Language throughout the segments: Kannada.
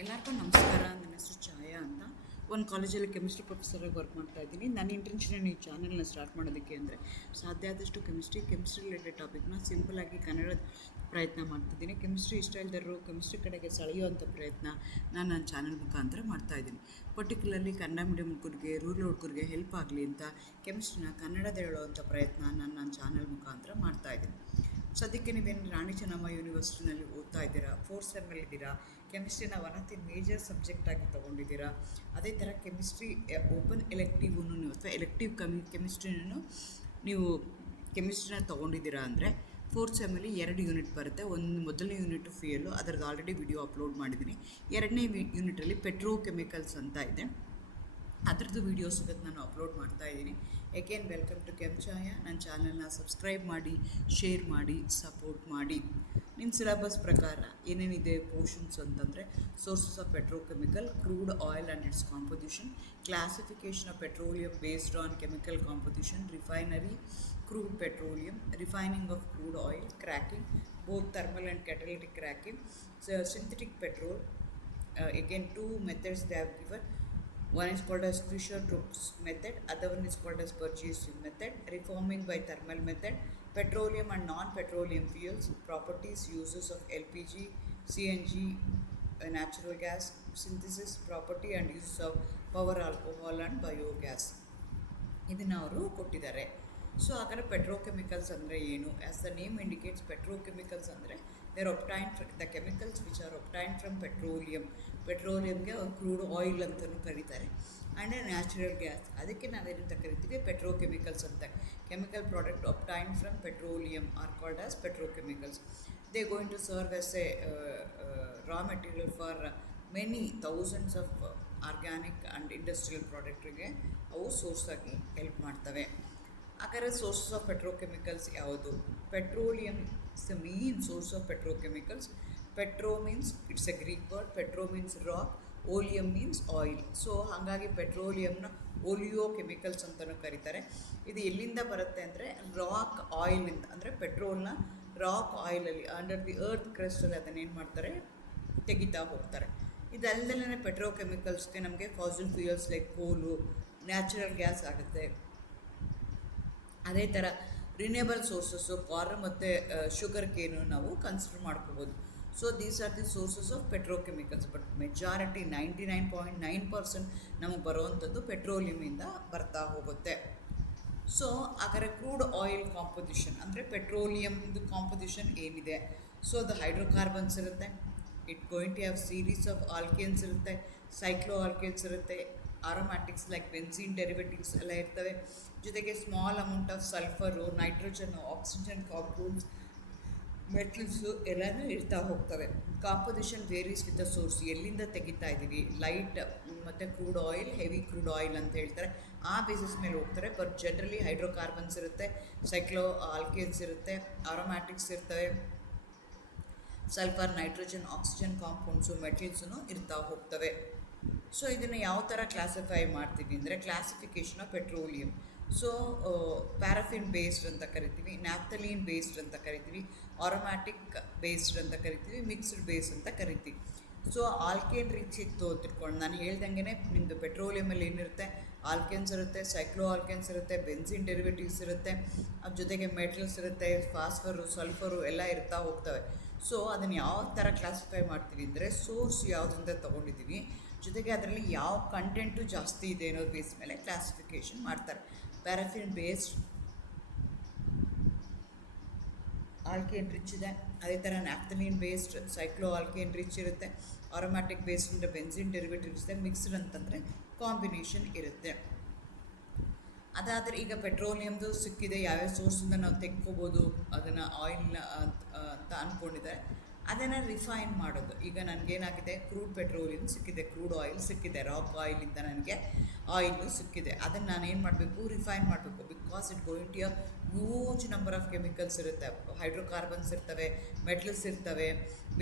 ಎಲ್ಲರಿಗೂ ನಮಸ್ಕಾರ. ನನ್ನ ಹೆಸರು ಛಾಯಾ ಅಂತ. ಒಂದು ಕಾಲೇಜಲ್ಲಿ ಕೆಮಿಸ್ಟ್ರಿ ಪ್ರೊಫೆಸರಾಗಿ ವರ್ಕ್ ಮಾಡ್ತಾ ಇದ್ದೀನಿ. ನನ್ನ ಇಂಟೆನ್ಷನ್ ಈ ಚಾನಲ್ನ ಸ್ಟಾರ್ಟ್ ಮಾಡೋದಕ್ಕೆ ಅಂದರೆ ಸಾಧ್ಯ ಆದಷ್ಟು ಕೆಮಿಸ್ಟ್ರಿ ರಿಲೇಟೆಡ್ ಟಾಪಿಕ್ನ ಸಿಂಪಲಾಗಿ ಕನ್ನಡದ ಪ್ರಯತ್ನ ಮಾಡ್ತಿದ್ದೀನಿ. ಕೆಮಿಸ್ಟ್ರಿ ಇಷ್ಟ ಇಲ್ದರು ಕೆಮಿಸ್ಟ್ರಿ ಕಡೆಗೆ ಸೆಳೆಯುವಂಥ ಪ್ರಯತ್ನ ನಾನು ನನ್ನ ಚಾನಲ್ ಮುಖಾಂತರ ಮಾಡ್ತಾಯಿದ್ದೀನಿ. ಪರ್ಟಿಕ್ಯುಲರ್ಲಿ ಕನ್ನಡ ಮೀಡಿಯಂ ಹುಡುಗರಿಗೆ, ರೂರಲ್ ಹುಡುಗರಿಗೆ ಹೆಲ್ಪ್ ಆಗಲಿ ಅಂತ ಕೆಮಿಸ್ಟ್ರಿನ ಕನ್ನಡದ ಹೇಳುವಂಥ ಪ್ರಯತ್ನ ನಾನು ನನ್ನ ಚಾನಲ್ ಮುಖಾಂತರ ಮಾಡ್ತಾಯಿದ್ದೀನಿ. ಸದ್ಯಕ್ಕೆ ನೀವೇನು ರಾಣಿ ಚೆನ್ನಮ್ಮ ಯೂನಿವರ್ಸಿಟಿನಲ್ಲಿ ಓದ್ತಾ ಇದ್ದೀರಾ, 4th ಸೆಮ್ಮಲ್ಲಿದ್ದೀರಾ, ಕೆಮಿಸ್ಟ್ರಿನ ಒನ್ ಆಫ್ ದಿ ಮೇಜರ್ ಸಬ್ಜೆಕ್ಟಾಗಿ ತೊಗೊಂಡಿದ್ದೀರಾ. ಅದೇ ಥರ ಕೆಮಿಸ್ಟ್ರಿ ಓಪನ್ ಎಲೆಕ್ಟಿವ್ನು ನೀವು ಅಥವಾ ಎಲೆಕ್ಟಿವ್ ಕೆಮಿಸ್ಟ್ರಿನೂ ನೀವು ಕೆಮಿಸ್ಟ್ರಿನ ತೊಗೊಂಡಿದ್ದೀರಾ ಅಂದರೆ 4th ಸೆಮ್ಮಲ್ಲಿ 2 ಯೂನಿಟ್ ಬರುತ್ತೆ. ಮೊದಲನೇ ಯೂನಿಟ್ ಫಿಯಲ್ಲು, ಅದರದ್ದು ಆಲ್ರೆಡಿ ವಿಡಿಯೋ ಅಪ್ಲೋಡ್ ಮಾಡಿದ್ದೀನಿ. 2ನೇ ಯೂನಿಟಲ್ಲಿ ಪೆಟ್ರೋಕೆಮಿಕಲ್ಸ್ ಅಂತ ಇದೆ, ಅದರದ್ದು ವೀಡಿಯೋಸ್ ಇವತ್ತು ನಾನು ಅಪ್ಲೋಡ್ ಮಾಡ್ತಾಯಿದ್ದೀನಿ. ಅಗೇನ್ ವೆಲ್ಕಮ್ ಟು ಛಾಯಾ. ನನ್ನ ಚಾನಲ್ನ ಸಬ್ಸ್ಕ್ರೈಬ್ ಮಾಡಿ, ಶೇರ್ ಮಾಡಿ, ಸಪೋರ್ಟ್ ಮಾಡಿ. ನಿಮ್ಮ ಸಿಲೆಬಸ್ ಪ್ರಕಾರ ಏನೇನಿದೆ ಪೋರ್ಷನ್ಸ್ ಅಂತಂದರೆ sources of petrochemical, crude oil and its composition, classification of petroleum based on chemical composition, refinery, crude petroleum, refining of crude oil, cracking, both thermal and catalytic cracking, synthetic petrol. Again, 2 methods they have given. One is called as Fischer-Tropsch method, other one is called as purchasing method, reforming by thermal method, petroleum and non-petroleum fuels, properties, uses of LPG, CNG, natural gas, synthesis, property and uses of power alcohol and biogas. ಇದನ್ನು ಅವರು ಕೊಟ್ಟಿದ್ದಾರೆ. ಸೊ ಹಾಗಾದರೆ ಪೆಟ್ರೋಕೆಮಿಕಲ್ಸ್ ಅಂದರೆ ಏನು? As the name indicates, petrochemicals ಅಂದರೆ they're obtain the chemicals which are obtain from ಪೆಟ್ರೋಲಿಯಂಗೆ ಕ್ರೂಡ್ ಆಯಿಲ್ ಅಂತಲೂ ಕರೀತಾರೆ, ಆ್ಯಂಡ್ ನ್ಯಾಚುರಲ್ ಗ್ಯಾಸ್. ಅದಕ್ಕೆ ನಾವೇನಂತ ಕರಿತೀವಿ? ಪೆಟ್ರೋಕೆಮಿಕಲ್ಸ್ ಅಂತ. Chemical product obtain from petroleum are called as petrochemicals. They going to serve as a raw material for many thousands of organic and industrial ಪ್ರಾಡಕ್ಟ್ರಿಗೆ ಅವು ಸೋರ್ಸಾಗಿ ಹೆಲ್ಪ್ ಮಾಡ್ತವೆ. ಹಾಗಾದರೆ ಸೋರ್ಸಸ್ ಆಫ್ ಪೆಟ್ರೋಕೆಮಿಕಲ್ಸ್ ಯಾವುದು? Petroleum is the main source of petrochemicals. Petro means it's a Greek word, petro means rock, oleum means oil. So ಹಾಗಾಗಿ ಪೆಟ್ರೋಲಿಯಂನ ಓಲಿಯೋ ಕೆಮಿಕಲ್ಸ್ ಅಂತಲೂ ಕರೀತಾರೆ. ಇದು ಎಲ್ಲಿಂದ ಬರುತ್ತೆ ಅಂದರೆ ರಾಕ್ ಆಯಿಲಿಂದ, ಅಂದರೆ ಪೆಟ್ರೋಲ್ನ ರಾಕ್ ಆಯಿಲಲ್ಲಿ ಅಂಡರ್ ದಿ ಅರ್ತ್ ಕ್ರಸ್ಟಲ್ಲಿ ಅದನ್ನೇನು ಮಾಡ್ತಾರೆ, ತೆಗಿತಾ ಹೋಗ್ತಾರೆ. ಇದಲ್ಲದೇ ಪೆಟ್ರೋಕೆಮಿಕಲ್ಸ್ಗೆ ನಮಗೆ ಫಾಸಿಲ್ ಫ್ಯೂಯಲ್ಸ್ ಲೈಕ್ ಕೋಲು, ನ್ಯಾಚುರಲ್ ಗ್ಯಾಸ್ ಆಗುತ್ತೆ. ಅದೇ ಥರ ರಿನ್ಯೂಯಬಲ್ ಸೋರ್ಸಸ್ಸು ಕಾರ್ನ್ ಮತ್ತು ಶುಗರ್ ಕೇನು ನಾವು ಕನ್ಸಿಡರ್ ಮಾಡ್ಕೋಬೋದು. So these are the sources of petrochemicals. But majority 99.9% ನಮಗೆ ಬರುವಂಥದ್ದು ಪೆಟ್ರೋಲಿಯಮಿಂದ ಬರ್ತಾ ಹೋಗುತ್ತೆ. ಸೊ ಹಾಗಾದರೆ ಕ್ರೂಡ್ ಆಯಿಲ್ ಕಾಂಪೋಸಿಷನ್ ಅಂದರೆ ಪೆಟ್ರೋಲಿಯಮ್ದು ಕಾಂಪೋಸಿಷನ್ ಏನಿದೆ? ಸೊ ಅದು ಹೈಡ್ರೋಕಾರ್ಬನ್ಸ್ ಇರುತ್ತೆ, it going to have series of alkanes ಇರುತ್ತೆ, ಸೈಕ್ಲೋ ಆಲ್ಕೇನ್ಸ್ ಇರುತ್ತೆ, ಆರೋಮ್ಯಾಟಿಕ್ಸ್ ಲೈಕ್ ಬೆನ್ಸಿನ್ ಡೆರಿವೇಟಿವ್ಸ್ ಎಲ್ಲ ಇರ್ತವೆ, ಜೊತೆಗೆ small amount of sulphur, nitrogen, oxygen compounds, metals ಎಲ್ಲನೂ ಇರ್ತಾ ಹೋಗ್ತವೆ. Composition varies with the source, ಎಲ್ಲಿಂದ ತೆಗಿತಾ ಇದ್ದೀವಿ. ಲೈಟ್ ಮತ್ತು crude oil, heavy crude oil ಅಂತ ಹೇಳ್ತಾರೆ, ಆ ಬೇಸಿಸ್ ಮೇಲೆ ಹೋಗ್ತಾರೆ. ಬಟ್ ಜನರಲಿ ಹೈಡ್ರೋಕಾರ್ಬನ್ಸ್ ಇರುತ್ತೆ, ಸೈಕ್ಲೋ ಆಲ್ಕೇನ್ಸ್ ಇರುತ್ತೆ, ಆರೋಮ್ಯಾಟಿಕ್ಸ್ ಇರ್ತವೆ, ಸಲ್ಫರ್, ನೈಟ್ರೋಜನ್, ಆಕ್ಸಿಜನ್ ಕಾಂಪೌಂಡ್ಸು, ಮೆಟಲ್ಸೂ ಇರ್ತಾ ಹೋಗ್ತವೆ. ಸೊ ಇದನ್ನು ಯಾವ ಥರ ಕ್ಲಾಸಿಫೈ ಮಾಡ್ತೀವಿ ಅಂದರೆ classification of petroleum. So paraffin based ಅಂತ ಕರಿತೀವಿ, ನ್ಯಾಫ್ಥಲೀನ್ ಬೇಸ್ಡ್ ಅಂತ ಕರಿತೀವಿ, ಆರೋಮ್ಯಾಟಿಕ್ ಬೇಸ್ಡ್ ಅಂತ ಕರಿತೀವಿ, ಮಿಕ್ಸ್ಡ್ ಬೇಸ್ ಅಂತ ಕರಿತೀವಿ. ಸೊ ಆಲ್ಕೇನ್ ರಿಚ್ ಇತ್ತು ಅಂತ ತಿಳ್ಕೊಂಡು ನಾನು ಹೇಳ್ದಂಗೆ ನಿಮ್ಮದು ಪೆಟ್ರೋಲಿಯಮಲ್ಲಿ ಏನಿರುತ್ತೆ, ಆಲ್ಕೇನ್ಸ್ ಇರುತ್ತೆ, ಸೈಕ್ಲೋ ಆಲ್ಕೇನ್ಸ್ ಇರುತ್ತೆ, ಬೆನ್ಸಿನ್ ಡೆರಿವೇಟಿವ್ಸ್ ಇರುತ್ತೆ, ಅದ್ರ ಜೊತೆಗೆ ಮೆಟಲ್ಸ್ ಇರುತ್ತೆ, ಫಾಸ್ಫರು, ಸಲ್ಫರು ಎಲ್ಲ ಇರ್ತಾ ಹೋಗ್ತವೆ. ಸೊ ಅದನ್ನು ಯಾವ ಥರ ಕ್ಲಾಸಿಫೈ ಮಾಡ್ತೀವಿ ಅಂದರೆ ಸೋರ್ಸ್ ಯಾವುದಂತ ತೊಗೊಂಡಿದ್ದೀವಿ, ಜೊತೆಗೆ ಅದರಲ್ಲಿ ಯಾವ ಕಂಟೆಂಟು ಜಾಸ್ತಿ ಇದೆ ಅನ್ನೋ ಬೇಸ್ ಮೇಲೆ ಕ್ಲಾಸಿಫಿಕೇಷನ್ ಮಾಡ್ತಾರೆ. ಪ್ಯಾರಾಫಿನ್ ಬೇಸ್ಡ್ ಆಲ್ಕೇನ್ ರಿಚ್ ಇದೆ, ಅದೇ ಥರ ನ್ಯಾಫ್ಥಲೀನ್ ಬೇಸ್ಡ್ ಸೈಕ್ಲೋ ಆಲ್ಕೇನ್ ರಿಚ್ ಇರುತ್ತೆ, ಆರೋಮ್ಯಾಟಿಕ್ ಬೇಸ್ಡ್ ಅಂದರೆ ಬೆನ್ಸಿನ್ ಡೆರಿವೇಟಿವ್ಸ್ ಇದೆ, ಮಿಕ್ಸ್ಡ್ ಅಂತಂದರೆ ಕಾಂಬಿನೇಷನ್ ಇರುತ್ತೆ. ಅದಾದರೆ ಈಗ ಪೆಟ್ರೋಲಿಯಮ್ದು ಸಿಕ್ಕಿದೆ, ಯಾವ್ಯಾವ ಸೋರ್ಸಿಂದ ನಾವು ತೆಕ್ಕೋಬೋದು ಅದನ್ನು ಆಯಿಲ್ನ ಅಂತ ಅಂದ್ಕೊಂಡಿದ್ದಾರೆ. ಅದನ್ನು ರಿಫೈನ್ ಮಾಡೋದು. ಈಗ ನನಗೇನಾಗಿದೆ, ಕ್ರೂಡ್ ಪೆಟ್ರೋಲಿಯಂ ಸಿಕ್ಕಿದೆ, ಕ್ರೂಡ್ ಆಯಿಲ್ ಸಿಕ್ಕಿದೆ, ರಾಕ್ ಆಯಿಲಿಂದ ನನಗೆ ಆಯಿಲು ಸಿಕ್ಕಿದೆ. ಅದನ್ನು ನಾನೇನು ಮಾಡಬೇಕು, ರಿಫೈನ್ ಮಾಡಬೇಕು. Because it going to huge number of chemicals ಇರುತ್ತೆ, ಹೈಡ್ರೋಕಾರ್ಬನ್ಸ್ ಇರ್ತವೆ, ಮೆಟಲ್ಸ್ ಇರ್ತವೆ,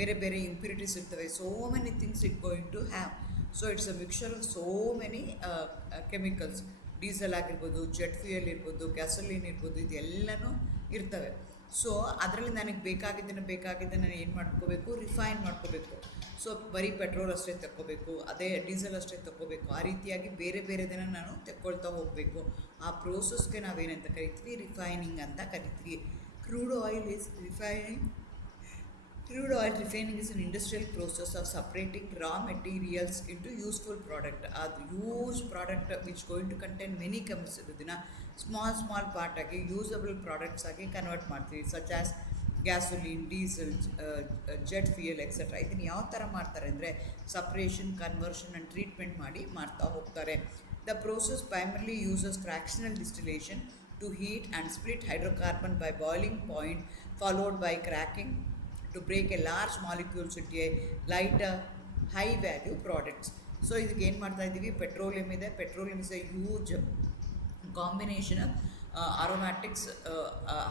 ಬೇರೆ ಬೇರೆ ಇಂಪ್ಯೂರಿಟೀಸ್ ಇರ್ತವೆ, so many things it going to have. So it's a mixture of so many chemicals. Diesel ಆಗಿರ್ಬೋದು, ಜೆಟ್ ಫ್ಯೂಯಲ್ ಇರ್ಬೋದು, ಗ್ಯಾಸೋಲಿನ್ ಇರ್ಬೋದು, ಇದೆಲ್ಲನೂ ಇರ್ತವೆ. ಸೊ ಅದರಲ್ಲಿ ನನಗೆ ಬೇಕಾಗಿದ್ದನ್ನು ನಾನು ಏನು ಮಾಡ್ಕೋಬೇಕು, ರಿಫೈನ್ ಮಾಡ್ಕೋಬೇಕು. ಸೊ ಬರೀ ಪೆಟ್ರೋಲ್ ಅಷ್ಟೇ ತಗೋಬೇಕು, ಅದೇ ಡೀಸೆಲ್ ಅಷ್ಟೇ ತಗೋಬೇಕು, ಆ ರೀತಿಯಾಗಿ ಬೇರೆ ಬೇರೆದನ್ನು ನಾನು ತೆಕ್ಕೊಳ್ತಾ ಹೋಗಬೇಕು. ಆ ಪ್ರೋಸೆಸ್ಗೆ ನಾವೇನಂತ ಕರಿತೀವಿ, ರಿಫೈನಿಂಗ್ ಅಂತ ಕರಿತೀವಿ. Crude oil is refining. Crude oil refining is an industrial process of separating raw materials into useful product. A huge product which going to contain many chemicals. ಇದನ್ನು ಸ್ಮಾಲ್ ಪಾರ್ಟ್ ಆಗಿ ಯೂಸಬಲ್ ಪ್ರಾಡಕ್ಟ್ಸ್ ಆಗಿ ಕನ್ವರ್ಟ್ ಮಾಡ್ತೀವಿ, such as gasoline, diesel, jet fuel etcetera. ಇದನ್ನು ಯಾವ ಥರ ಮಾಡ್ತಾರೆ ಅಂದರೆ ಸಪ್ರೇಷನ್, ಕನ್ವರ್ಷನ್ ಆ್ಯಂಡ್ ಟ್ರೀಟ್ಮೆಂಟ್ ಮಾಡಿ ಮಾಡ್ತಾ ಹೋಗ್ತಾರೆ. The process primarily uses fractional distillation to heat and split hydrocarbon by boiling point followed by cracking to break a large molecules into a lighter high value products. So ಇದಕ್ಕೆ ಏನು ಮಾಡ್ತಾ ಇದ್ದೀವಿ, ಪೆಟ್ರೋಲಿಯಂ ಇದೆ. Petroleum is a huge combination aromatics,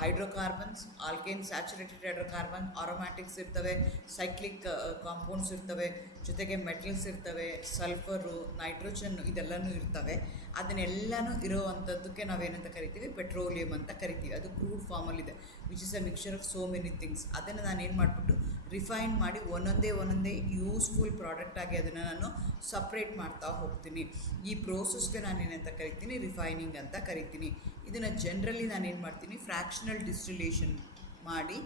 hydrocarbons, alkane, saturated hydrocarbon, aromatics ಇರ್ತವೆ, ಸೈಕ್ಲಿಕ್ ಕಾಂಪೌಂಡ್ಸ್ ಇರ್ತವೆ, ಜೊತೆಗೆ ಮೆಟಲ್ಸ್ ಇರ್ತವೆ, ಸಲ್ಫರು, ನೈಟ್ರೋಜನ್ ಇದೆಲ್ಲನೂ ಇರ್ತವೆ. ಅದನ್ನೆಲ್ಲನೂ ಇರೋವಂಥದ್ದಕ್ಕೆ ನಾವೇನಂತ ಕರಿತೀವಿ, ಪೆಟ್ರೋಲಿಯಂ ಅಂತ ಕರಿತೀವಿ. ಅದು ಕ್ರೂಡ್ ಫಾರ್ಮಲ್ಲಿದೆ, which is a mixture of so many things. ಅದನ್ನು ನಾನು ಏನು ಮಾಡಿಬಿಟ್ಟು ರಿಫೈನ್ ಮಾಡಿ ಒಂದೊಂದೇ ಯೂಸ್ಫುಲ್ ಪ್ರಾಡಕ್ಟ್ ಆಗಿ ಅದನ್ನು ನಾನು ಸಪ್ರೇಟ್ ಮಾಡ್ತಾ ಹೋಗ್ತೀನಿ. ಈ ಪ್ರೋಸೆಸ್ಗೆ ನಾನೇನಂತ ಕರಿತೀನಿ, ರಿಫೈನಿಂಗ್ ಅಂತ ಕರಿತೀನಿ. ಇದನ್ನು ಜನರಲಿ ನಾನೇನು ಮಾಡ್ತೀನಿ, ಫ್ರ್ಯಾಕ್ಷನಲ್ ಡಿಸ್ಟಿಲೇಷನ್ ಮಾಡಿ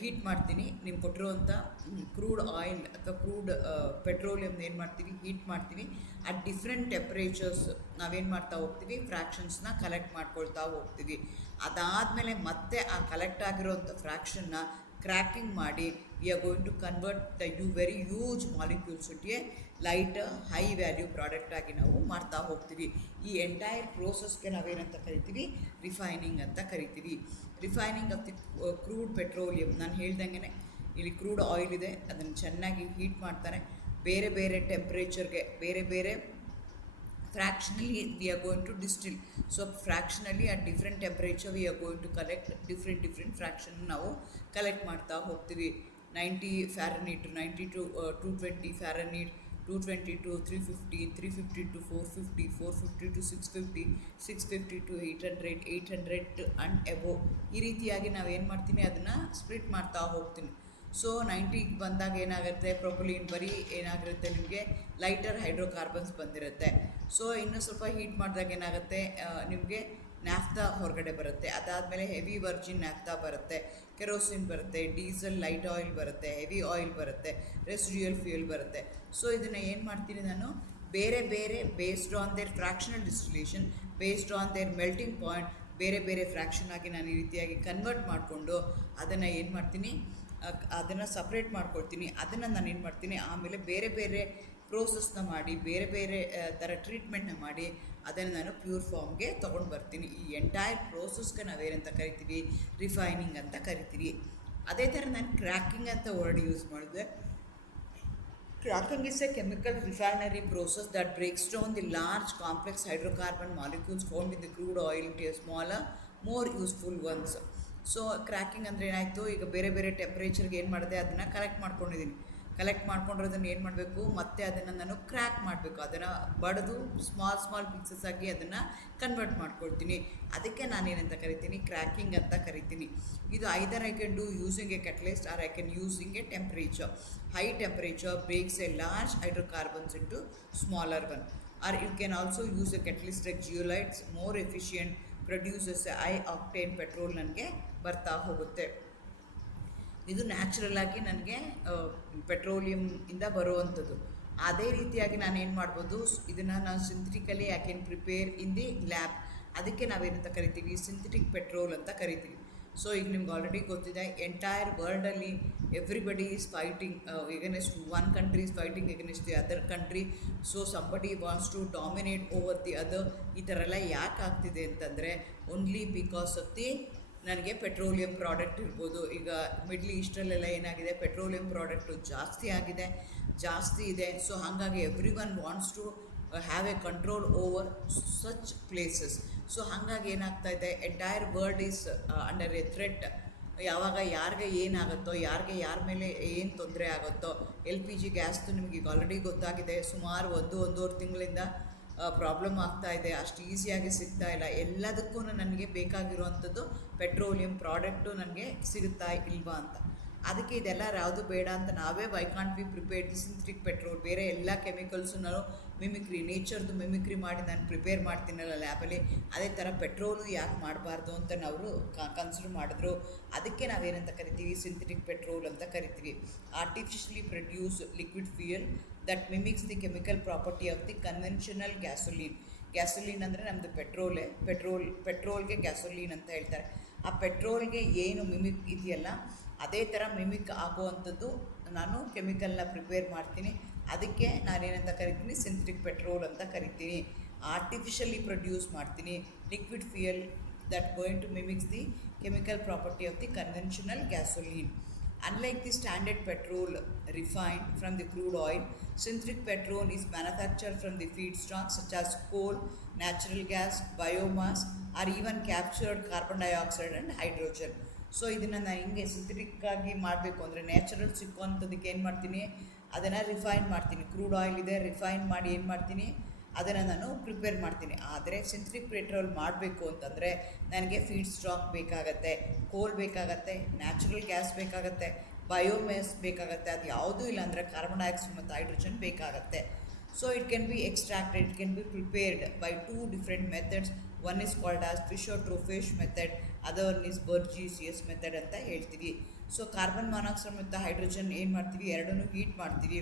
ಹೀಟ್ ಮಾಡ್ತೀನಿ. ನಿಮ್ಗೆ ಕೊಟ್ಟಿರುವಂಥ ಕ್ರೂಡ್ ಆಯಿಲ್ ಅಥವಾ ಕ್ರೂಡ್ ಪೆಟ್ರೋಲಿಯಮ್ನ ಏನು ಮಾಡ್ತೀವಿ, ಹೀಟ್ ಮಾಡ್ತೀವಿ. ಅಟ್ ಡಿಫ್ರೆಂಟ್ ಟೆಂಪ್ರೇಚರ್ಸ್ ನಾವೇನು ಮಾಡ್ತಾ ಹೋಗ್ತೀವಿ, ಫ್ರ್ಯಾಕ್ಷನ್ಸ್ನ ಕಲೆಕ್ಟ್ ಮಾಡ್ಕೊಳ್ತಾ ಹೋಗ್ತೀವಿ. ಅದಾದಮೇಲೆ ಮತ್ತೆ ಆ ಕಲೆಕ್ಟ್ ಆಗಿರೋವಂಥ ಫ್ರ್ಯಾಕ್ಷನ್ನ ಕ್ರ್ಯಾಕಿಂಗ್ ಮಾಡಿ we are going to convert the very huge molecules to a light high value product ಆಗಿ ನಾವು ಮಾಡ್ತಾ ಹೋಗ್ತೀವಿ. ಈ ಎಂಟೈರ್ ಪ್ರೋಸೆಸ್ಗೆ ನಾವೇನಂತ ಕರಿತೀವಿ, ರಿಫೈನಿಂಗ್ ಅಂತ ಕರಿತೀವಿ. Refining of the crude petroleum, ನಾನು ಹೇಳ್ದಂಗೆ ಇಲ್ಲಿ ಕ್ರೂಡ್ ಆಯಿಲ್ ಇದೆ, ಅದನ್ನು ಚೆನ್ನಾಗಿ ಹೀಟ್ ಮಾಡ್ತಾರೆ. ಬೇರೆ ಬೇರೆ ಟೆಂಪ್ರೇಚರ್ಗೆ ಬೇರೆ ಬೇರೆ fractionally we are going to distil. So fractionally at different temperature we are going to collect different fraction ನಾವು ಕಲೆಕ್ಟ್ ಮಾಡ್ತಾ ಹೋಗ್ತೀವಿ. 90 Fahrenheit, 90 to 220 Fahrenheit, 220 to 350, 350 to 450, 450 to 650, 650 to 800, 800 and above. ಈ ರೀತಿಯಾಗಿ ನಾವೇನು ಮಾಡ್ತೀನಿ, ಅದನ್ನು ಸ್ಪ್ಲಿಟ್ ಮಾಡ್ತಾ ಹೋಗ್ತೀನಿ. ಸೊ 90ಗೆ ಬಂದಾಗ ಏನಾಗುತ್ತೆ, ಪ್ರೊಪಲಿನ್ ಬರೀ ಏನಾಗಿರುತ್ತೆ, ನಿಮಗೆ ಲೈಟರ್ ಹೈಡ್ರೋಕಾರ್ಬನ್ಸ್ ಬಂದಿರುತ್ತೆ. ಸೊ ಇನ್ನೂ ಸ್ವಲ್ಪ ಹೀಟ್ ಮಾಡಿದಾಗ ಏನಾಗುತ್ತೆ, ನಿಮಗೆ ನ್ಯಾಫ್ತಾ ಹೊರಗಡೆ ಬರುತ್ತೆ. ಅದಾದಮೇಲೆ ಹೆವಿ ವರ್ಜಿನ್ ನ್ಯಾಫ್ತಾ ಬರುತ್ತೆ, ಕೆರೋಸಿನ್ ಬರುತ್ತೆ, ಡೀಸೆಲ್ ಲೈಟ್ ಆಯಿಲ್ ಬರುತ್ತೆ, ಹೆವಿ ಆಯಿಲ್ ಬರುತ್ತೆ, ರೆಸಿಡ್ಯೂಯಲ್ ಫ್ಯೂಯಲ್ ಬರುತ್ತೆ. ಸೊ ಇದನ್ನು ಏನು ಮಾಡ್ತೀನಿ ನಾನು, ಬೇರೆ ಬೇರೆ based on there fractional distillation, based on there melting point, ಬೇರೆ ಬೇರೆ ಫ್ರ್ಯಾಕ್ಷನ್ ಆಗಿ ನಾನು ಈ ರೀತಿಯಾಗಿ ಕನ್ವರ್ಟ್ ಮಾಡಿಕೊಂಡು ಅದನ್ನು ಏನು ಮಾಡ್ತೀನಿ, ಅದನ್ನು ಸಪ್ರೇಟ್ ಮಾಡ್ಕೊಳ್ತೀನಿ. ಅದನ್ನು ನಾನು ಏನು ಮಾಡ್ತೀನಿ, ಆಮೇಲೆ ಬೇರೆ ಬೇರೆ ಪ್ರೋಸೆಸ್ನ ಮಾಡಿ ಬೇರೆ ಬೇರೆ ಥರ ಟ್ರೀಟ್ಮೆಂಟ್ನ ಮಾಡಿ ಅದನ್ನು ನಾನು ಪ್ಯೂರ್ ಫಾರ್ಮ್ಗೆ ತೊಗೊಂಡು ಬರ್ತೀನಿ. ಈ ಎಂಟೈರ್ ಪ್ರೋಸೆಸ್ಗೆ ನಾವೇನಂತ ಕರಿತೀವಿ, ರಿಫೈನಿಂಗ್ ಅಂತ ಕರಿತೀವಿ. ಅದೇ ಥರ ನಾನು ಕ್ರ್ಯಾಕಿಂಗ್ ಅಂತ ವರ್ಡ್ ಯೂಸ್ ಮಾಡಿದೆ. Cracking is a chemical refinery process that breaks down the large complex hydrocarbon molecules found in the crude oil into a smaller, more useful ones. So cracking ಅಂದರೆ ಏನಾಯಿತು, ಈಗ ಬೇರೆ ಬೇರೆ ಟೆಂಪ್ರೇಚರ್ಗೆ ಏನು ಮಾಡಿದೆ, ಅದನ್ನು ಕಲೆಕ್ಟ್ ಮಾಡ್ಕೊಂಡಿದ್ದೀನಿ. ಕಲೆಕ್ಟ್ ಮಾಡ್ಕೊಂಡಿರೋದನ್ನು ಏನು ಮಾಡಬೇಕು, ಮತ್ತೆ ಅದನ್ನು ನಾನು ಕ್ರ್ಯಾಕ್ ಮಾಡಬೇಕು. ಅದನ್ನು ಬಡಿದು ಸ್ಮಾಲ್ ಪೀಸಸ್ ಆಗಿ ಅದನ್ನು ಕನ್ವರ್ಟ್ ಮಾಡ್ಕೊಳ್ತೀನಿ. ಅದಕ್ಕೆ ನಾನೇನಂತ ಕರಿತೀನಿ, ಕ್ರ್ಯಾಕಿಂಗ್ ಅಂತ ಕರಿತೀನಿ. ಇದು either I can do using a catalyst or I can using a temperature. High temperature breaks a large hydrocarbons into smaller one, or you can also use a catalyst like zeolites, more efficient, produces a high octane petrol ನನಗೆ ಬರ್ತಾ ಹೋಗುತ್ತೆ. ಇದು ನ್ಯಾಚುರಲ್ ಆಗಿ ನನಗೆ ಪೆಟ್ರೋಲಿಯಂ ಇಂದ ಬರುವಂಥದ್ದು. ಅದೇ ರೀತಿಯಾಗಿ ನಾನು ಏನು ಮಾಡ್ಬೋದು, ಇದನ್ನು ನಾನು synthetically I can prepare in the lab. ಅದಕ್ಕೆ ನಾವೇನಂತ ಕರಿತೀವಿ, ಸಿಂಥೆಟಿಕ್ ಪೆಟ್ರೋಲ್ ಅಂತ ಕರಿತೀವಿ. ಸೊ ಈಗ ನಿಮ್ಗೆ ಆಲ್ರೆಡಿ ಗೊತ್ತಿದೆ, ಎಂಟೈರ್ ವರ್ಲ್ಡಲ್ಲಿ everybody is fighting against one country, is fighting against the other country. So somebody wants to dominate over the other. ಈ ಥರ ಎಲ್ಲ ಯಾಕೆ ಆಗ್ತಿದೆ ಅಂತಂದರೆ, ಓನ್ಲಿ ಬಿಕಾಸ್ ಆಫ್ ದಿ ನನಗೆ ಪೆಟ್ರೋಲಿಯಂ ಪ್ರಾಡಕ್ಟ್ ಇರ್ಬೋದು. ಈಗ ಮಿಡ್ಲ್ ಈಸ್ಟಲ್ಲೆಲ್ಲ ಏನಾಗಿದೆ, ಪೆಟ್ರೋಲಿಯಂ ಪ್ರಾಡಕ್ಟು ಜಾಸ್ತಿ ಇದೆ. ಸೊ ಹಾಗಾಗಿ everyone wants to have a control over such places. So ಹಾಗಾಗಿ ಏನಾಗ್ತಾ ಇದೆ, entire world is under a threat. ಯಾವಾಗ ಯಾರಿಗೆ ಏನಾಗುತ್ತೋ, ಯಾರ ಮೇಲೆ ಏನು ತೊಂದರೆ ಆಗುತ್ತೋ. LPG ಗ್ಯಾಸ್ದು ನಿಮಗೆ ಈಗ ಆಲ್ರೆಡಿ ಗೊತ್ತಾಗಿದೆ, ಸುಮಾರು ಒಂದೂವರೆ ತಿಂಗಳಿಂದ ಪ್ರಾಬ್ಲಮ್ ಆಗ್ತಾ ಇದೆ. ಅಷ್ಟು ಈಸಿಯಾಗಿ ಸಿಗ್ತಾ ಇಲ್ಲ. ಎಲ್ಲದಕ್ಕೂ ನನಗೆ ಬೇಕಾಗಿರುವಂಥದ್ದು ಪೆಟ್ರೋಲಿಯಂ ಪ್ರಾಡಕ್ಟು ನನಗೆ ಸಿಗುತ್ತಾ ಇಲ್ವಾ ಅಂತ. ಅದಕ್ಕೆ ಇದೆಲ್ಲ ಯಾವುದು ಬೇಡ ಅಂತ ನಾವೇ why can't be prepared the synthetic petrol, ಬೇರೆ ಎಲ್ಲ ಕೆಮಿಕಲ್ಸು ನಾನು ಮಿಮಿಕ್ರಿ, ನೇಚರ್ದು ಮಿಮಿಕ್ರಿ ಮಾಡಿ ನಾನು ಪ್ರಿಪೇರ್ ಮಾಡ್ತೀನಲ್ಲ ಲ್ಯಾಬಲ್ಲಿ, ಅದೇ ಥರ ಪೆಟ್ರೋಲು ಯಾಕೆ ಮಾಡಬಾರ್ದು ಅಂತ ನಾವು ಕನ್ಸಿಡರ್ ಮಾಡಿದ್ರು. ಅದಕ್ಕೆ ನಾವೇನಂತ ಕರಿತೀವಿ, ಸಿಂಥೆಟಿಕ್ ಪೆಟ್ರೋಲ್ ಅಂತ ಕರಿತೀವಿ. Artificially produce liquid fuel that mimics the chemical property of the conventional gasoline. Gasoline ಅಂದರೆ ನಮ್ಮದು ಪೆಟ್ರೋಲ್ಗೆ ಗ್ಯಾಸೋಲಿನ್ ಅಂತ ಹೇಳ್ತಾರೆ. ಆ ಪೆಟ್ರೋಲ್ಗೆ ಏನು ಮಿಮಿಕ್ ಇದೆಯಲ್ಲ ಅದೇ ಥರ ಮಿಮಿಕ್ ಆಗುವಂಥದ್ದು ನಾನು ಕೆಮಿಕಲ್ನ ಪ್ರಿಪೇರ್ ಮಾಡ್ತೀನಿ. ಅದಕ್ಕೆ ನಾನೇನಂತ ಕರಿತೀನಿ, ಸಿಂಥೆಟಿಕ್ ಪೆಟ್ರೋಲ್ ಅಂತ ಕರಿತೀನಿ. ಆರ್ಟಿಫಿಷಿಯಲಿ ಪ್ರೊಡ್ಯೂಸ್ ಮಾಡ್ತೀನಿ liquid fuel that going to mimics the chemical property of the conventional gasoline. Unlike the standard petrol refined from the crude oil, synthetic petrol is manufactured from the feedstocks such as coal, natural gas, biomass, or even captured carbon dioxide and hydrogen. So ಇದನ್ನು ನಾನು ಹಿಂಗೆ ಸಿಂಥೆಟಿಕ್ಕಾಗಿ ಮಾಡಬೇಕು ಅಂದರೆ ನ್ಯಾಚುರಲ್ ಸಿಕ್ಕುವಂಥದ್ದಕ್ಕೆ ಏನು ಮಾಡ್ತೀನಿ, ಅದನ್ನು ರಿಫೈನ್ ಮಾಡ್ತೀನಿ. ಕ್ರೂಡ್ ಆಯಿಲ್ ಇದೆ, ರಿಫೈನ್ ಮಾಡಿ ಏನು ಮಾಡ್ತೀನಿ, ಅದನ್ನು ನಾನು ಪ್ರಿಪೇರ್ ಮಾಡ್ತೀನಿ. ಆದರೆ ಸಿಂಥೆಟಿಕ್ ಪೆಟ್ರೋಲ್ ಮಾಡಬೇಕು ಅಂತಂದರೆ ನನಗೆ ಫೀಡ್ ಸ್ಟಾಕ್ ಬೇಕಾಗತ್ತೆ, ಕೋಲ್ ಬೇಕಾಗತ್ತೆ, ನ್ಯಾಚುರಲ್ ಗ್ಯಾಸ್ ಬೇಕಾಗತ್ತೆ, ಬಯೋಮ್ಯಾಸ್ ಬೇಕಾಗತ್ತೆ. ಅದು ಯಾವುದೂ ಇಲ್ಲ ಅಂದರೆ ಕಾರ್ಬನ್ ಡೈಆಕ್ಸೈಡ್ ಮತ್ತು ಹೈಡ್ರೋಜನ್ ಬೇಕಾಗತ್ತೆ. So it can be extracted, it can be prepared by 2 different methods. One is called as Fischer Tropsch method, other one is Bergius method ಅಂತ ಹೇಳ್ತೀವಿ. ಸೊ ಕಾರ್ಬನ್ ಮಾನಾಕ್ಸೈಡ್ ಮತ್ತು ಹೈಡ್ರೋಜನ್ ಏನು ಮಾಡ್ತೀವಿ, ಎರಡನ್ನೂ ಹೀಟ್ ಮಾಡ್ತೀವಿ.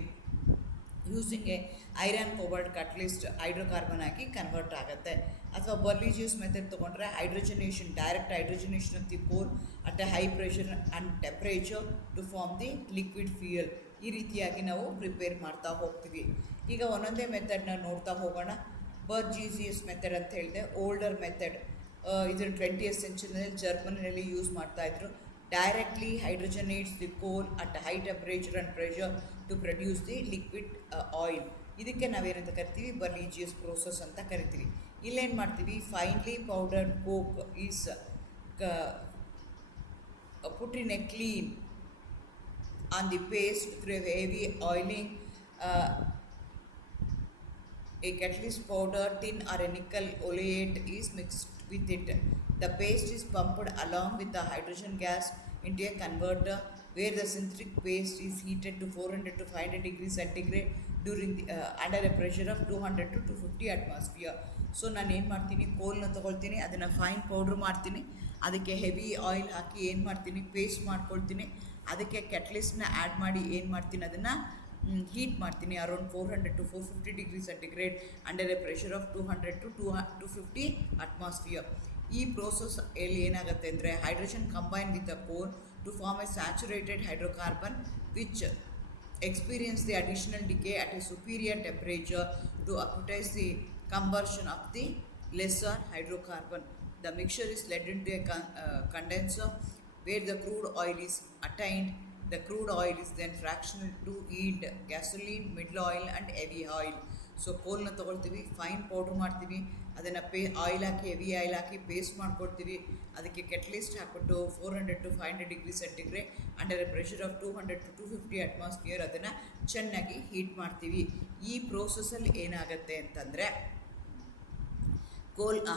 Using a iron powered catalyst hydrocarbon ಆಗಿ ಕನ್ವರ್ಟ್ ಆಗುತ್ತೆ. ಅಥವಾ ಬರ್ಲಿಜಿಯಸ್ ಮೆಥಡ್ ತೊಗೊಂಡ್ರೆ hydrogenation, direct hydrogenation of the coal at a high pressure and temperature to form the liquid fuel. ಈ ರೀತಿಯಾಗಿ ನಾವು ಪ್ರಿಪೇರ್ ಮಾಡ್ತಾ ಹೋಗ್ತೀವಿ. ಈಗ ಒಂದೊಂದೇ ಮೆಥಡ್ನ ನೋಡ್ತಾ ಹೋಗೋಣ. ಬರ್ಜೀಸಿಯಸ್ ಮೆಥಡ್ ಅಂತ ಹೇಳಿದೆ, ಓಲ್ಡರ್ ಮೆಥಡ್. ಇದನ್ನು 20th ಸೆಂಚುರಿನಲ್ಲಿ ಜರ್ಮನಿಯಲ್ಲಿ ಯೂಸ್ ಮಾಡ್ತಾಯಿದ್ರು. Directly hydrogenates the coal at high temperature and pressure to produce the liquid oil. ಇದಕ್ಕೆ ನಾವೇನಂತ ಕರಿತೀವಿ, ಬರ್ಲಿಜಿಯಸ್ ಪ್ರೋಸೆಸ್ ಅಂತ ಕರಿತೀವಿ. ಇಲ್ಲೇನು ಮಾಡ್ತೀವಿ, finely powdered coke is put in a clean on the paste through a heavy oiling. A catalyst powder, tin or a nickel oleate is mixed with it. The paste is pumped along with the hydrogen gas into a converter where the synthetic paste is heated to 400 to 500 degrees centigrade during the, under a pressure of 200 to 250 atmosphere. So ನಾನು ಏನು ಮಾಡ್ತೀನಿ, ಕೋಲ್ನ ತೊಗೊಳ್ತೀನಿ, ಅದನ್ನು ಫೈನ್ ಪೌಡ್ರ್ ಮಾಡ್ತೀನಿ, ಅದಕ್ಕೆ ಹೆವಿ ಆಯಿಲ್ ಹಾಕಿ ಏನು ಮಾಡ್ತೀನಿ, ಪೇಸ್ಟ್ ಮಾಡ್ಕೊಳ್ತೀನಿ. ಅದಕ್ಕೆ ಕೆಟ್ಲಿಸ್ಟ್ನ ಆ್ಯಡ್ ಮಾಡಿ ಏನು ಮಾಡ್ತೀನಿ, ಅದನ್ನು ಹೀಟ್ ಮಾಡ್ತೀನಿ around 400 to 450 degree centigrade under a pressure of 200 to 250 atmosphere. ಈ ಪ್ರೋಸೆಸ್ ಎಲ್ಲಿ ಏನಾಗುತ್ತೆ ಅಂದರೆ hydrogen combine with a coal to form a saturated hydrocarbon which experience the additional decay at a superior temperature to acutize the combustion of the lesser hydrocarbon. The mixture is led into a condenser where the crude oil is attained. The crude oil is then fractionated to yield gasoline, middle oil and heavy oil. So ಕೋಲ್ನ ತೊಗೊಳ್ತೀವಿ, ಫೈನ್ ಪೌಡ್ರ್ ಮಾಡ್ತೀವಿ, ಅದನ್ನು ಆಯಿಲ್ ಹಾಕಿ, ಹೆವಿ ಆಯಿಲ್ ಹಾಕಿ ಪೇಸ್ಟ್ ಮಾಡ್ಕೊಳ್ತೀವಿ. ಅದಕ್ಕೆ ಕೆಟ್ಲಿಸ್ಟ್ ಹಾಕ್ಬಿಟ್ಟು 400 to 500 degree centigrade under a pressure of 200 to 250 atmosphere ಅದನ್ನು ಚೆನ್ನಾಗಿ ಹೀಟ್ ಮಾಡ್ತೀವಿ. ಈ ಪ್ರೋಸೆಸ್ಸಲ್ಲಿ ಏನಾಗುತ್ತೆ ಅಂತಂದರೆ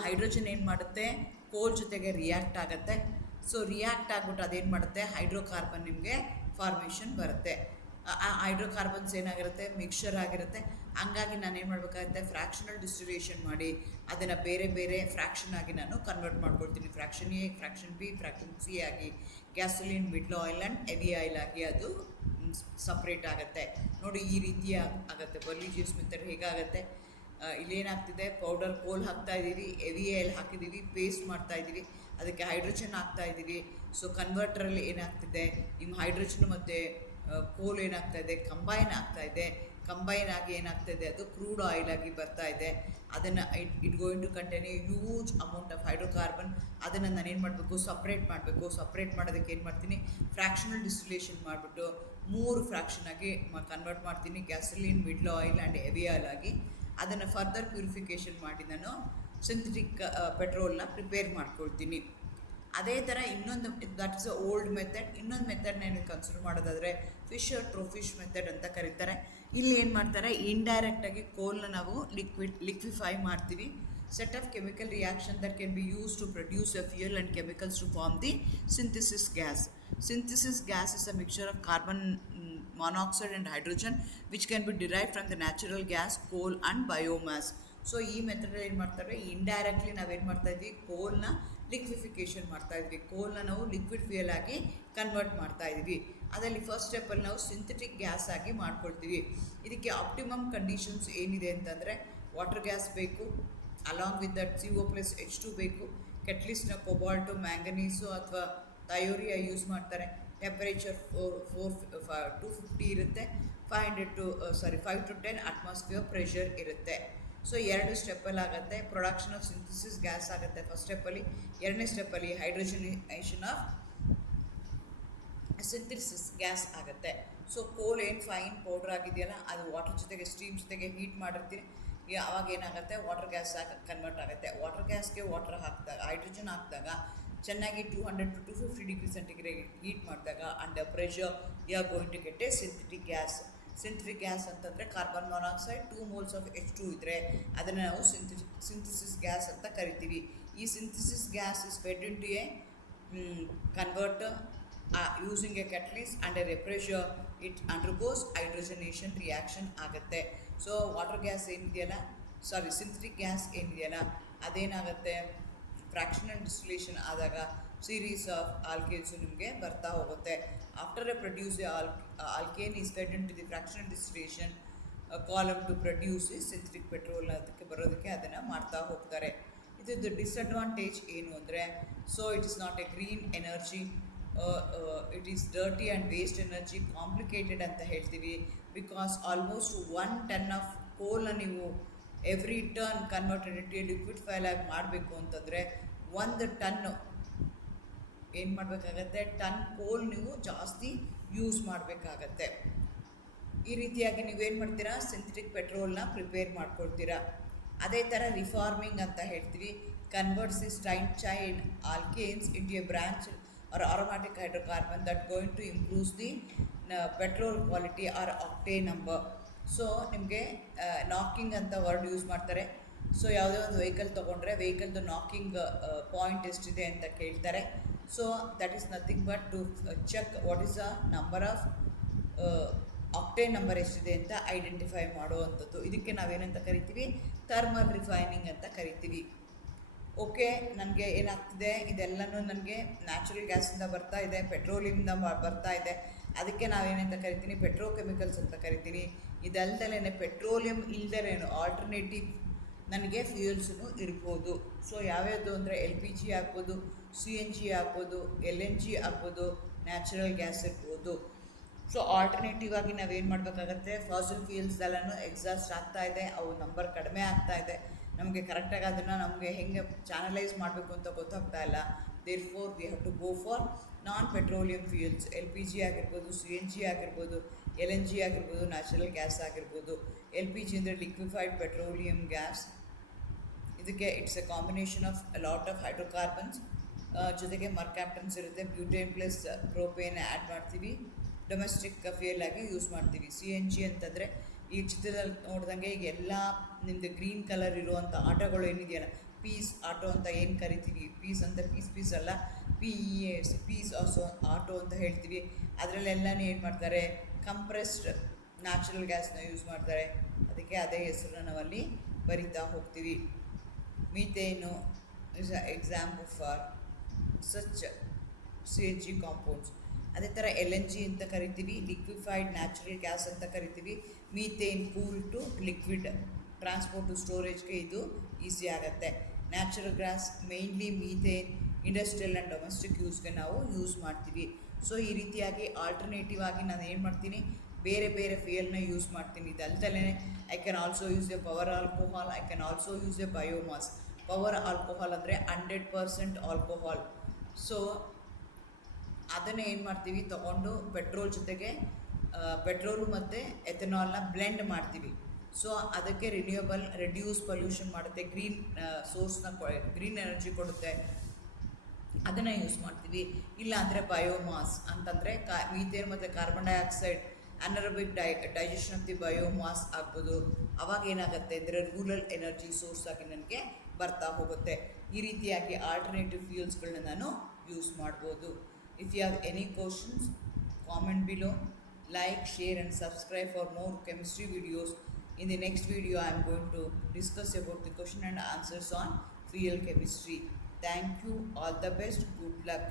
ಹೈಡ್ರೋಜನ್ ಏನು ಮಾಡುತ್ತೆ, ಕೋಲ್ ಜೊತೆಗೆ ರಿಯಾಕ್ಟ್ ಆಗುತ್ತೆ. ಸೊ ರಿಯಾಕ್ಟ್ ಆಗಿಬಿಟ್ಟು ಅದೇನು ಮಾಡುತ್ತೆ, ಹೈಡ್ರೋಕಾರ್ಬನ್ ನಿಮಗೆ ಫಾರ್ಮೇಷನ್ ಬರುತ್ತೆ. ಆ ಹೈಡ್ರೋಕಾರ್ಬನ್ಸ್ ಏನಾಗಿರುತ್ತೆ, ಮಿಕ್ಸ್ಚರ್ ಆಗಿರುತ್ತೆ. ಹಂಗಾಗಿ ನಾನು ಏನು ಮಾಡಬೇಕಾಗುತ್ತೆ, ಫ್ರ್ಯಾಕ್ಷನಲ್ ಡಿಸ್ಟಿಲೇಷನ್ ಮಾಡಿ ಅದನ್ನು ಬೇರೆ ಬೇರೆ ಫ್ರ್ಯಾಕ್ಷನ್ ಆಗಿ ನಾನು ಕನ್ವರ್ಟ್ ಮಾಡ್ಕೊಳ್ತೀನಿ. Fraction A, fraction B, fraction C ಆಗಿ gasoline, middle oil and heavy oil ಆಗಿ ಅದು ಸಪ್ರೇಟ್ ಆಗುತ್ತೆ. ನೋಡಿ ಈ ರೀತಿ ಆಗುತ್ತೆ. ಬರ್ಲಿಜಿಯಸ್ ಮೆಥಡ್ ಹೇಗಾಗುತ್ತೆ, ಇಲ್ಲೇನಾಗ್ತಿದೆ, ಪೌಡರ್ ಕೋಲ್ ಹಾಕ್ತಾಯಿದ್ದೀವಿ, ಹೆವಿ ಆಯಿಲ್ ಹಾಕಿದ್ದೀವಿ, ಪೇಸ್ಟ್ ಮಾಡ್ತಾಯಿದ್ದೀವಿ, ಅದಕ್ಕೆ ಹೈಡ್ರೋಜನ್ ಹಾಕ್ತಾಯಿದ್ದೀವಿ. ಸೊ ಕನ್ವರ್ಟರಲ್ಲಿ ಏನಾಗ್ತಿದೆ, ನಿಮ್ಮ ಹೈಡ್ರೋಜನ್ ಮತ್ತು ಕೋಲ್ ಏನಾಗ್ತಾಯಿದೆ, ಕಂಬೈನ್ ಆಗ್ತಾಯಿದೆ. ಕಂಬೈನ್ ಆಗಿ ಏನಾಗ್ತಾಯಿದೆ, ಅದು ಕ್ರೂಡ್ ಆಯಿಲ್ ಆಗಿ ಬರ್ತಾಯಿದೆ. ಅದನ್ನು it going to contain a huge amount of hydrocarbon. ಅದನ್ನು ನಾನು ಏನು ಮಾಡಬೇಕು, ಸಪ್ರೇಟ್ ಮಾಡಬೇಕು. ಸಪ್ರೇಟ್ ಮಾಡೋದಕ್ಕೆ ಏನು ಮಾಡ್ತೀನಿ, ಫ್ರ್ಯಾಕ್ಷನಲ್ ಡಿಸ್ಟಿಲೇಷನ್ ಮಾಡಿಬಿಟ್ಟು 3 ಫ್ರ್ಯಾಕ್ಷನ್ ಆಗಿ ಕನ್ವರ್ಟ್ ಮಾಡ್ತೀನಿ, gasoline, middle oil and heavy oil ಆಗಿ. ಅದನ್ನು ಫರ್ದರ್ ಪ್ಯೂರಿಫಿಕೇಷನ್ ಮಾಡಿ ನಾನು ಸಿಂಥೆಟಿಕ್ ಪೆಟ್ರೋಲ್ನ ಪ್ರಿಪೇರ್ ಮಾಡ್ಕೊಳ್ತೀನಿ. ಅದೇ ಥರ ಇನ್ನೊಂದು, that is a old method. ಇನ್ನೊಂದು ಮೆಥಡ್ನ ಏನು ಕನ್ಸಿಡರ್ ಮಾಡೋದಾದರೆ ಫಿಶರ್-ಟ್ರೊಫೆಶ್ ಮೆಥಡ್ ಅಂತ ಕರೀತಾರೆ. ಇಲ್ಲಿ ಏನು ಮಾಡ್ತಾರೆ, ಇಂಡೈರೆಕ್ಟಾಗಿ ಕೋಲ್ನ ನಾವು ಲಿಕ್ವಿಫೈ ಮಾಡ್ತೀವಿ. set of chemical reaction that can be used to produce a fuel and chemicals to form the synthesis gas. Synthesis gas is a mixture of carbon monoxide and hydrogen which can be derived from the natural gas, coal and biomass. So ಈ ಮೆಥಡ್ ಏನು ಮಾಡ್ತಾರೆ, ಇಂಡೈರೆಕ್ಟ್ಲಿ ನಾವೇನು ಮಾಡ್ತಾ ಇದ್ವಿ, ಕೋಲ್ನ ಲಿಕ್ವಿಫಿಕೇಶನ್ ಮಾಡ್ತಾ ಇದ್ವಿ, ಕೋಲ್ನ ನಾವು ಲಿಕ್ವಿಡ್ ಫ್ಯೂಯಲ್ ಆಗಿ ಕನ್ವರ್ಟ್ ಮಾಡ್ತಾ ಇದ್ವಿ. ಅದರಲ್ಲಿ ಫಸ್ಟ್ ಸ್ಟೆಪ್ಪಲ್ಲಿ ನಾವು ಸಿಂಥೆಟಿಕ್ ಗ್ಯಾಸ್ ಆಗಿ ಮಾಡ್ಕೊಳ್ತೀವಿ. ಇದಕ್ಕೆ ಆಪ್ಟಿಮಮ್ ಕಂಡೀಷನ್ಸ್ ಏನಿದೆ ಅಂತಂದರೆ ವಾಟರ್ ಗ್ಯಾಸ್ ಬೇಕು, ಅಲಾಂಗ್ ವಿತ್ ದಟ್ CO+H2 ಬೇಕು, ಕೆಟ್ಲಿಸ್ಟ್ನ ಕೊಬಾಲ್ಟು, ಮ್ಯಾಂಗನೀಸು ಅಥವಾ ಥಯೋರಿಯಾ ಯೂಸ್ ಮಾಡ್ತಾರೆ. ಟೆಂಪರೇಚರ್ 250 ಇರುತ್ತೆ, 5 to 10 ಅಟ್ಮಾಸ್ಫಿಯರ್ ಪ್ರೆಷರ್ ಇರುತ್ತೆ. ಸೊ 2 ಸ್ಟೆಪ್ಪಲ್ಲಿ ಆಗುತ್ತೆ. ಪ್ರೊಡಕ್ಷನ್ ಆಫ್ ಸಿಂಥಸಿಸ್ ಗ್ಯಾಸ್ ಆಗುತ್ತೆ ಫಸ್ಟ್ ಸ್ಟೆಪ್ಪಲ್ಲಿ. 2ನೇ ಸ್ಟೆಪ್ಪಲ್ಲಿ ಹೈಡ್ರೋಜನೇಷನ್ ಆಫ್ ಸಿಂಥಸಿಸ್ ಗ್ಯಾಸ್ ಆಗುತ್ತೆ. ಸೊ ಕೋಲ್ ಏನು ಫೈನ್ ಪೌಡ್ರ್ ಆಗಿದೆಯಲ್ಲ, ಅದು ವಾಟರ್ ಜೊತೆಗೆ ಸ್ಟೀಮ್ ಜೊತೆಗೆ ಹೀಟ್ ಮಾಡಿರ್ತೀರಿ, ಆವಾಗ ಏನಾಗುತ್ತೆ, ವಾಟರ್ ಗ್ಯಾಸ್ ಆಗಿ ಕನ್ವರ್ಟ್ ಆಗುತ್ತೆ. ವಾಟರ್ ಗ್ಯಾಸ್ಗೆ ವಾಟರ್ ಹಾಕಿದಾಗ, ಹೈಡ್ರೋಜನ್ ಹಾಕಿದಾಗ ಚೆನ್ನಾಗಿ 200 to 250 ಡಿಗ್ರಿ ಸೆಂಟಿಗ್ರೇಡ್ ಹೀಟ್ ಮಾಡಿದಾಗ under pressure you are going to get a synthetic gas. Synthetic gas ಅಂತಂದರೆ carbon monoxide 2 moles of H2 ಇದ್ದರೆ ಅದನ್ನು ನಾವು ಸಿಂಥಸಿಸ್ ಗ್ಯಾಸ್ ಅಂತ ಕರಿತೀವಿ. ಈ synthesis gas is fed into a converter using a catalyst under a pressure it undergoes hydrogenation reaction ಆಗುತ್ತೆ. ಸೊ ವಾಟರ್ ಗ್ಯಾಸ್ ಏನಿದೆಯಲ್ಲ, ಸಿಂಥೆಟಿಕ್ ಗ್ಯಾಸ್ ಏನಿದೆಯಲ್ಲ ಅದೇನಾಗುತ್ತೆ, ಫ್ರ್ಯಾಕ್ಷನಲ್ ಡಿಸ್ಟಿಲೇಷನ್ ಆದಾಗ ಸೀರೀಸ್ ಆಫ್ ಆಲ್ಕೇನ್ಸು ನಿಮಗೆ ಬರ್ತಾ ಹೋಗುತ್ತೆ. After a produce alkane is fed in to the fractional distillation column to produce synthetic petrol ಅದಕ್ಕೆ ಬರೋದಕ್ಕೆ ಅದನ್ನು ಮಾಡ್ತಾ ಹೋಗ್ತಾರೆ. ಇದು ಡಿಸ್ಅಡ್ವಾಂಟೇಜ್ ಏನು ಅಂದರೆ, so it is not a green energy, it is dirty and waste energy, complicated ಅಂತ ಹೇಳ್ತೀವಿ. ಬಿಕಾಸ್ ಆಲ್ಮೋಸ್ಟ್ 1 ton ಆಫ್ ಕೋಲ್ನ ನೀವು every turn converted into liquid file ಆಗಿ ಮಾಡಬೇಕು ಅಂತಂದರೆ 1 ton ಏನು ಮಾಡಬೇಕಾಗತ್ತೆ, ಟನ್ ಕೋಲ್ ನೀವು ಜಾಸ್ತಿ ಯೂಸ್ ಮಾಡಬೇಕಾಗತ್ತೆ. ಈ ರೀತಿಯಾಗಿ ನೀವೇನು ಮಾಡ್ತೀರಾ, ಸಿಂಥೆಟಿಕ್ ಪೆಟ್ರೋಲ್ನ ಪ್ರಿಪೇರ್ ಮಾಡ್ಕೊಳ್ತೀರಾ. ಅದೇ ಥರ ರಿಫಾರ್ಮಿಂಗ್ ಅಂತ ಹೇಳ್ತೀವಿ. Converts the straight chain alkanes into A branch or aromatic hydrocarbon that going to improve the petrol quality or octane number. So ನಿಮಗೆ ನಾಕಿಂಗ್ ಅಂತ ವರ್ಡ್ ಯೂಸ್ ಮಾಡ್ತಾರೆ. ಸೊ ಯಾವುದೇ ಒಂದು ವೆಹಿಕಲ್ ತೊಗೊಂಡ್ರೆ ವೆಹಿಕಲ್ದು ನಾಕಿಂಗ್ ಪಾಯಿಂಟ್ ಎಷ್ಟಿದೆ ಅಂತ ಕೇಳ್ತಾರೆ. So that is nothing but to check what is the number of octane number ಎಷ್ಟಿದೆ ಅಂತ ಐಡೆಂಟಿಫೈ ಮಾಡುವಂಥದ್ದು. ಇದಕ್ಕೆ ನಾವೇನಂತ ಕರಿತೀವಿ, ಥರ್ಮಲ್ ರಿಫೈನಿಂಗ್ ಅಂತ ಕರಿತೀವಿ. ಓಕೆ, ನನಗೆ ಏನಾಗ್ತಿದೆ, ಇದೆಲ್ಲನೂ ನನಗೆ ನ್ಯಾಚುರಲ್ ಗ್ಯಾಸಿಂದ ಬರ್ತಾ ಇದೆ, ಪೆಟ್ರೋಲಿಯಮಿಂದ ಬರ್ತಾ ಇದೆ, ಅದಕ್ಕೆ ನಾವೇನಂತ ಕರಿತೀನಿ, ಪೆಟ್ರೋಕೆಮಿಕಲ್ಸ್ ಅಂತ ಕರಿತೀನಿ. ಇದಲ್ದಲೇ ಪೆಟ್ರೋಲಿಯಂ ಇಲ್ದಲೇನು ಆಲ್ಟರ್ನೇಟಿವ್ ನನಗೆ ಫ್ಯೂಯಲ್ಸೂ ಇರ್ಬೋದು. ಸೊ ಯಾವ್ಯಾವುದು ಅಂದರೆ LPG ಆಗ್ಬೋದು, CNG ಆಗ್ಬೋದು, LNG ಆಗ್ಬೋದು, ನ್ಯಾಚುರಲ್ ಗ್ಯಾಸ್ ಇರ್ಬೋದು. ಸೊ ಆಲ್ಟರ್ನೇಟಿವ್ ಆಗಿ ನಾವೇನು ಮಾಡಬೇಕಾಗತ್ತೆ, ಫಾಸಿಲ್ ಫ್ಯೂಯಲ್ಸ್ದೆಲ್ಲನೂ ಎಕ್ಸಾಸ್ಟ್ ಆಗ್ತಾ ಇದೆ, ಅವು ನಂಬರ್ ಕಡಿಮೆ ಆಗ್ತಾ ಇದೆ. ನಮಗೆ ಕರೆಕ್ಟಾಗಿ ಅದನ್ನು ನಮಗೆ ಹೆಂಗೆ ಚಾನಲೈಸ್ ಮಾಡಬೇಕು ಅಂತ ಗೊತ್ತಾಗ್ತಾ ಇಲ್ಲ. Therefore we have to go for non petroleum fuels. LPG ಆಗಿರ್ಬೋದು, CNG ಆಗಿರ್ಬೋದು, LNG ಆಗಿರ್ಬೋದು, ನ್ಯಾಚುರಲ್ ಗ್ಯಾಸ್ ಆಗಿರ್ಬೋದು. LPG ಅಂದರೆ ಲಿಕ್ವಿಫೈಡ್ ಪೆಟ್ರೋಲಿಯಂ ಗ್ಯಾಸ್. ಇದಕ್ಕೆ it's a combination of lot of hydrocarbons, ಜೊತೆಗೆ ಮರ್ಕ್ಯಾಪ್ಟನ್ಸ್ ಇರುತ್ತೆ, ಬ್ಯೂಟೇನ್ ಪ್ಲಸ್ ಪ್ರೋಪೇನ್ ಆ್ಯಡ್ ಮಾಡ್ತೀವಿ, ಡೊಮೆಸ್ಟಿಕ್ ಫ್ಯೂಯಲ್ ಆಗಿ ಯೂಸ್ ಮಾಡ್ತೀವಿ. CNG ಅಂತಂದರೆ ಈ ಚಿತ್ರದಲ್ಲಿ ನೋಡಿದಂಗೆ ಈಗ ಎಲ್ಲ ನಿಮ್ಮದು ಗ್ರೀನ್ ಕಲರ್ ಇರುವಂಥ ಆಟೋಗಳು ಏನಿದೆಯಲ್ಲ, ಪೀಸ್ ಆಟೋ ಅಂತ ಏನು ಕರಿತೀವಿ, ಪೀಸ್ ಅಂತ ಪೀಸ್ ಅಲ್ಲ, PEAS ಪೀಸ್ ಆಲ್ಸೋ ಆಟೋ ಅಂತ ಹೇಳ್ತೀವಿ. ಅದರಲ್ಲೆಲ್ಲನೂ ಏನು ಮಾಡ್ತಾರೆ, ಕಂಪ್ರೆಸ್ಡ್ ನ್ಯಾಚುರಲ್ ಗ್ಯಾಸ್ನ ಯೂಸ್ ಮಾಡ್ತಾರೆ. ಅದಕ್ಕೆ ಅದೇ ಹೆಸರನ್ನ ನಾವಲ್ಲಿ ಬರಿತಾ ಹೋಗ್ತೀವಿ. Methane is a example for such CNG compounds. ಅದೇ ಥರ LNG ಅಂತ ಕರಿತೀವಿ, ಲಿಕ್ವಿಫೈಡ್ ನ್ಯಾಚುರಲ್ ಗ್ಯಾಸ್ ಅಂತ ಕರಿತೀವಿ. Methane cool to liquid transport to ಸ್ಟೋರೇಜ್ಗೆ ಇದು ಈಸಿ ಆಗುತ್ತೆ. Natural gas mainly methane industrial and domestic ಯೂಸ್ಗೆ ನಾವು ಯೂಸ್ ಮಾಡ್ತೀವಿ. ಸೊ ಈ ರೀತಿಯಾಗಿ ಆಲ್ಟರ್ನೇಟಿವ್ ಆಗಿ ನಾನು ಏನು ಮಾಡ್ತೀನಿ, ಬೇರೆ ಬೇರೆ ಫ್ಯೂಯಲ್ನ ಯೂಸ್ ಮಾಡ್ತೀನಿ. ಇದಲ್ದಲೇ I can also use a power alcohol, I can also use a biomass. Power alcohol ಅಂದರೆ 100% ಆಲ್ಕೋಹಾಲ್. ಸೊ ಅದನ್ನೇ ಏನು ಮಾಡ್ತೀವಿ, ತೊಗೊಂಡು ಪೆಟ್ರೋಲ್ ಜೊತೆಗೆ ಪೆಟ್ರೋಲು ಮತ್ತು ಎಥೆನಾಲ್ನ ಬ್ಲೆಂಡ್ ಮಾಡ್ತೀವಿ. ಸೊ ಅದಕ್ಕೆ ರಿನ್ಯೂಯಬಲ್, ರೆಡ್ಯೂಸ್ ಪೊಲ್ಯೂಷನ್ ಮಾಡುತ್ತೆ, ಗ್ರೀನ್ ಸೋರ್ಸ್ನ ಗ್ರೀನ್ ಎನರ್ಜಿ ಕೊಡುತ್ತೆ, ಅದನ್ನು ಯೂಸ್ ಮಾಡ್ತೀವಿ. ಇಲ್ಲ ಅಂದರೆ ಬಯೋಮಾಸ್ ಅಂತಂದರೆ ಮೀಥೇನ್ ಮತ್ತು carbon dioxide anaerobic digestion of the biomass ಆಗ್ಬೋದು. ಅವಾಗ ಏನಾಗುತ್ತೆ ಅಂದರೆ ರೂರಲ್ ಎನರ್ಜಿ ಸೋರ್ಸ್ ಆಗಿ ನನಗೆ ಬರ್ತಾ ಹೋಗುತ್ತೆ. ಈ ರೀತಿಯಾಗಿ ಆಲ್ಟರ್ನೇಟಿವ್ ಫ್ಯೂಲ್ಸ್ಗಳನ್ನ ನಾನು ಯೂಸ್ ಮಾಡ್ಬೋದು. If you have any questions, comment below, like, share and subscribe for more chemistry videos. In the next video I am going to discuss about the question and answers on fuel chemistry. Thank you, all the best, good luck.